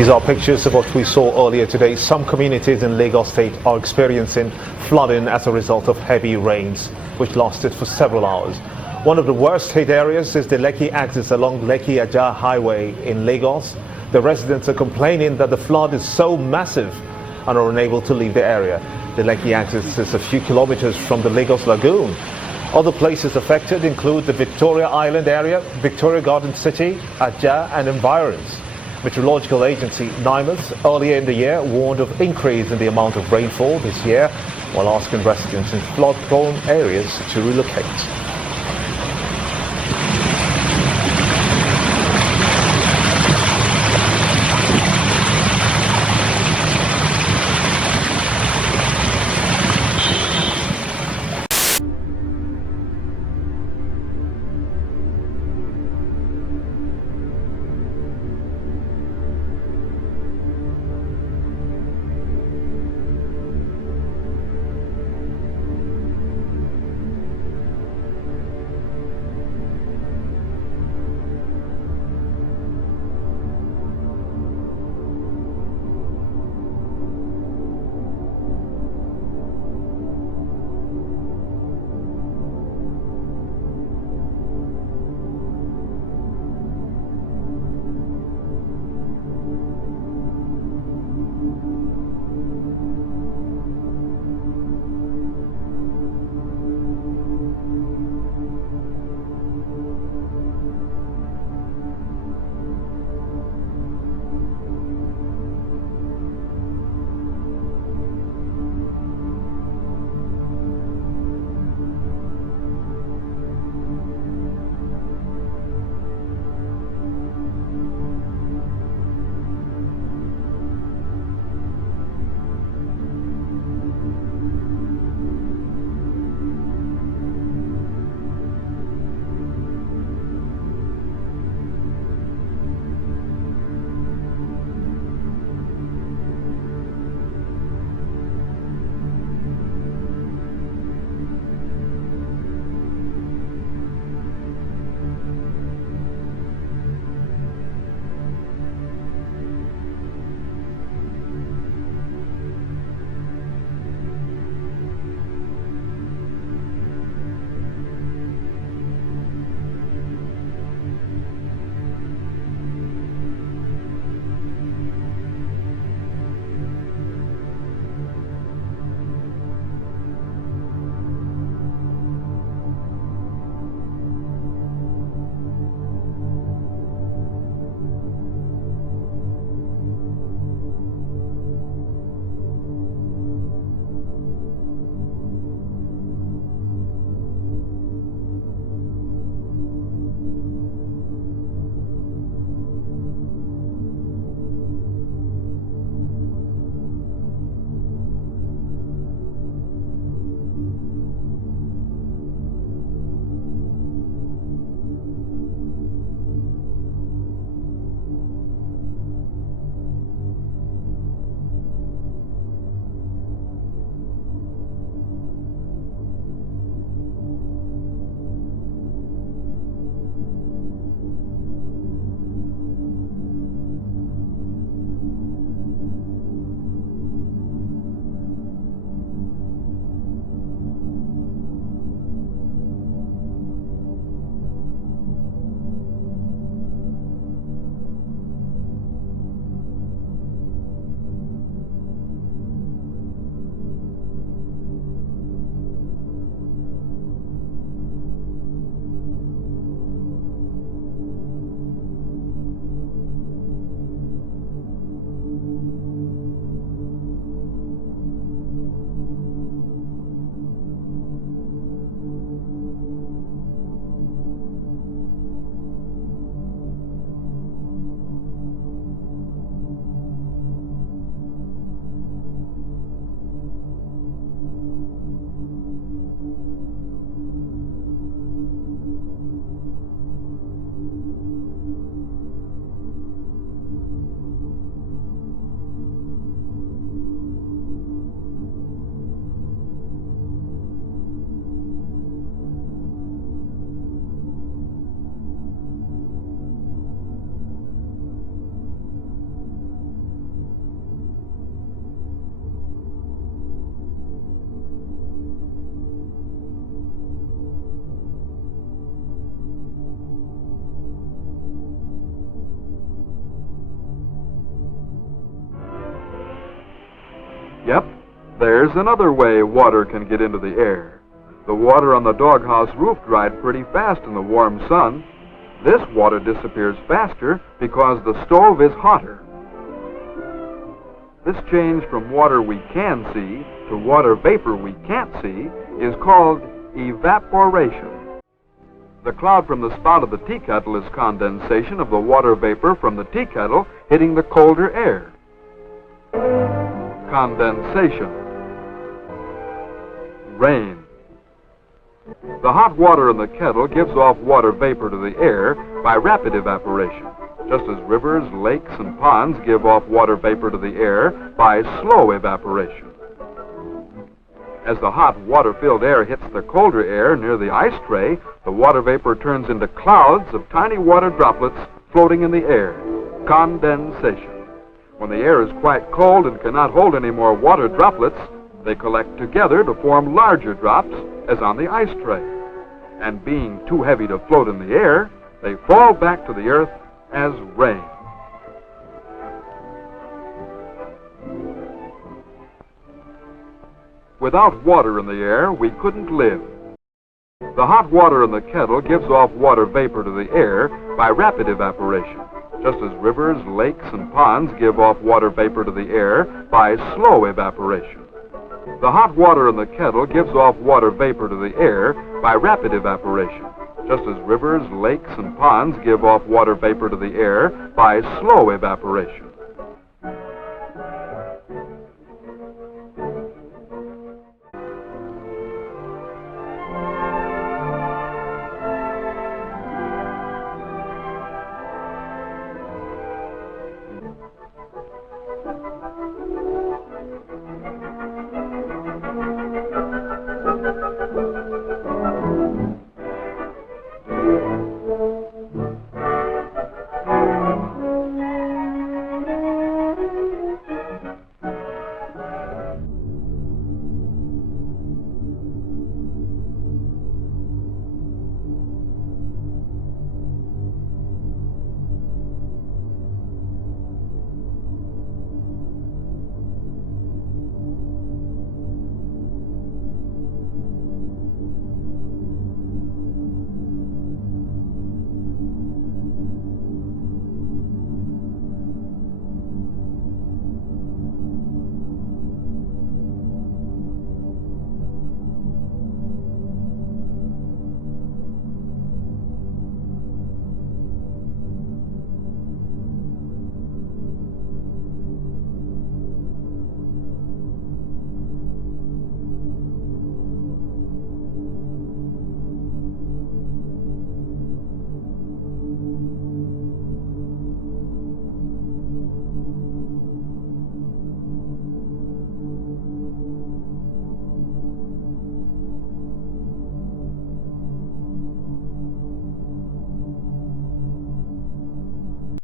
These are pictures of what we saw earlier today. Some communities in Lagos State are experiencing flooding as a result of heavy rains, which lasted for several hours. One of the worst hit areas is the Lekki axis along Lekki-Ajah Highway in Lagos. The residents are complaining that the flood is so massive and are unable to leave the area. The Lekki axis is a few kilometers from the Lagos Lagoon. Other places affected include the Victoria Island area, Victoria Garden City, Ajah and environs. Meteorological agency NIMET earlier in the year warned of increase in the amount of rainfall this year, while asking residents in flood-prone areas to relocate. Yep, there's another way water can get into the air. The water on the doghouse roof dried pretty fast in the warm sun. This water disappears faster because the stove is hotter. This change from water we can see to water vapor we can't see is called evaporation. The cloud from the spout of the tea kettle is condensation of the water vapor from the tea kettle hitting the colder air. Condensation. Rain. The hot water in the kettle gives off water vapor to the air by rapid evaporation, just as rivers, lakes, and ponds give off water vapor to the air by slow evaporation. As the hot water-filled air hits the colder air near the ice tray, the water vapor turns into clouds of tiny water droplets floating in the air. Condensation. When the air is quite cold and cannot hold any more water droplets, they collect together to form larger drops, as on the ice tray. And being too heavy to float in the air, they fall back to the earth as rain. Without water in the air, we couldn't live. The hot water in the kettle gives off water vapor to the air by rapid evaporation, just as rivers, lakes, and ponds give off water vapor to the air by slow evaporation. The hot water in the kettle gives off water vapor to the air by rapid evaporation, just as rivers, lakes, and ponds give off water vapor to the air by slow evaporation.